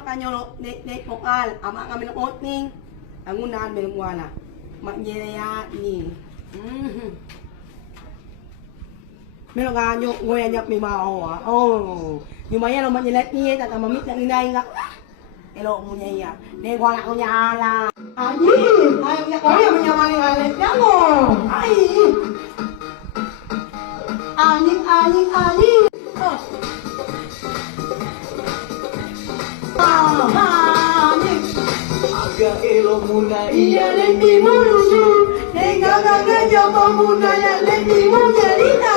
na kanyo net pokal. Ama kami ng opening. Ang unahan may wala. Magnyaya ni. Meron ka nyo, nguya niya may mao ah. Oh. Yung maya naman nilat niya, at mamit na inay nga. Elo mo niya iya. Dahil wala ko niya ala. Ay! Ayaw niya ko. Ayaw niya maling alit niya mo. Ay! Aning, aning, aning. Oh. Aning. Aga elo muna Iya lendi mo lusu. Tega gaganya pa muna ya lendi mo nyarita.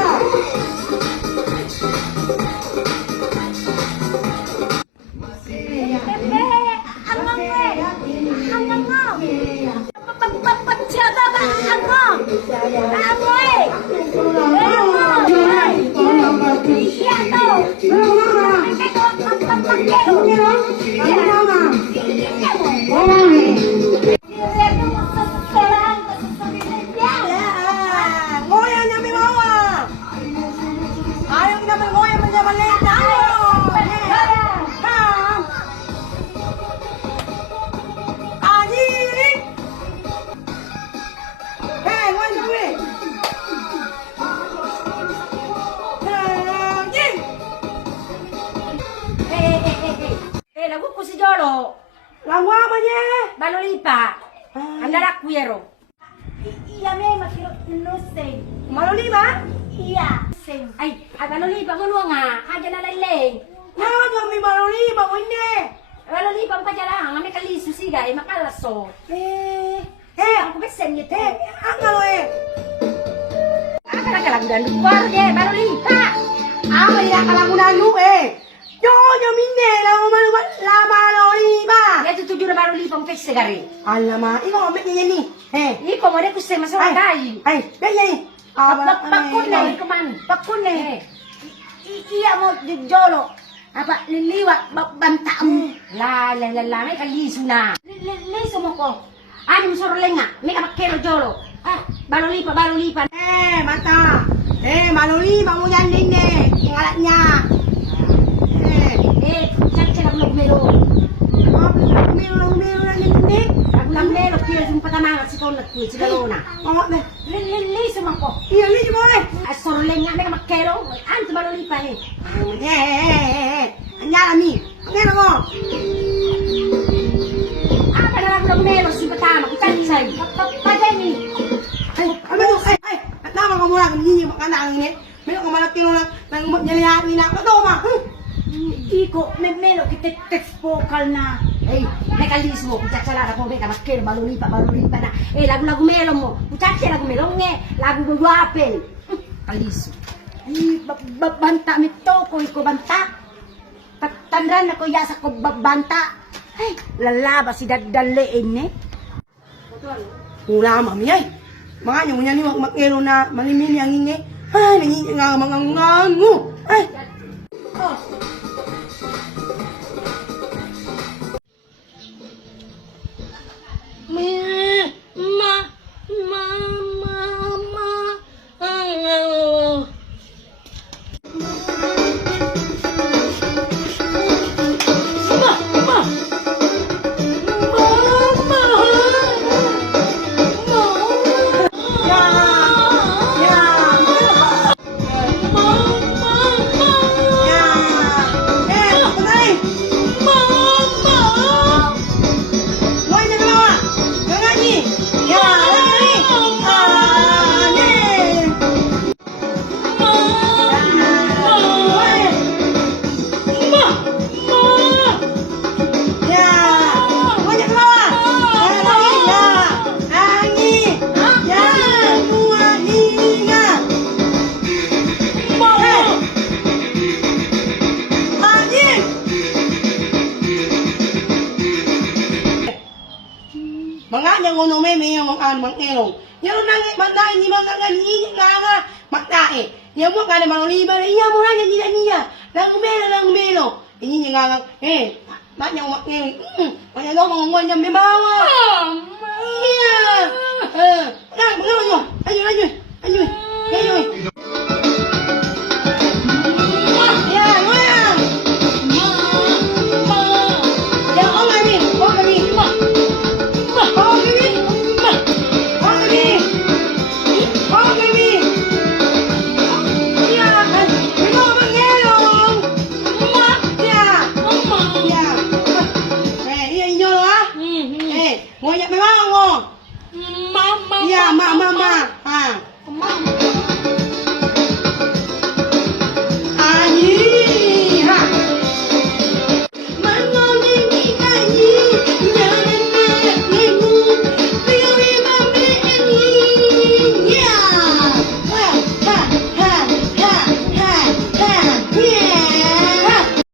Lagu ko si Jolo. Langwa man niya. Balolipa. Andara kuero. Iya me makiro luseng. Maluli ba? Iya. Seng. Ay, balolipa mo nga. Aja na laileng. Ngayon yung may maluli ba mo hindi? Balolipa pa jala nga may kalisu siga ay makalaso. Ang kubesen niya te. Ang ano Kalang dan luar je balolipa. May nakalamunan nyo Yo, yung hindi. Lang umalubat la maluli ba? Ya tutuju na balolipa mo kaysa gari. Alama, ikaw ang niya ni. Iko mo de kusen masawagay. Ay, kaya ni. Pakun na ikuman. Pakun na. Iya mo di Jolo. Apa liliwat banta mo. La may kalisu na. Lisu mo ko. Ano mo sorlenga? May kapakero Jolo. Balolipa. Mata. Maluli ba mo yan din Yung alat niya. Cak melo. Meron na hindi. Lang melo kaya yung patamangat si Konat ko, si Galona. Lisu mo ko. Iya, hindi mo Sorlenga may kapakero. Ano balolipa Anyala mi. Ang ano mo? Lang melo si patama. Itansay. Paday ni. Ay, at naman ka muna, hindi mo makanalang ni. Meron ka malaki ng nyalayan ni na. Ito ma. Iko, may melo kita text vocal na. May kalis mo, kutsatsalada po, may kapakero, balolipa na. Lagu melo mo. Kutsatsa, lagu melo lagu guwapel. Kalis. Banta mito ko, iko banta. Tandran na ko, yasa ko banta. Lalaba si dadalein Wala mami ay. Mga nyo niya ni makero na malimili ang ingi. Ay, nangingi nga mga ngango. Ay. Mga niyang uno may mga mang elong. Yan nang magdain ni mga ganini nga magtae. Yan mo kana mga liba iya mo na niya. Lang melo. Ini nga Maknya umak ni. Maknya lo mga ngwan may bawa. Iya. Nah, mengayo. Ayo. Ya, ngoyang. ha.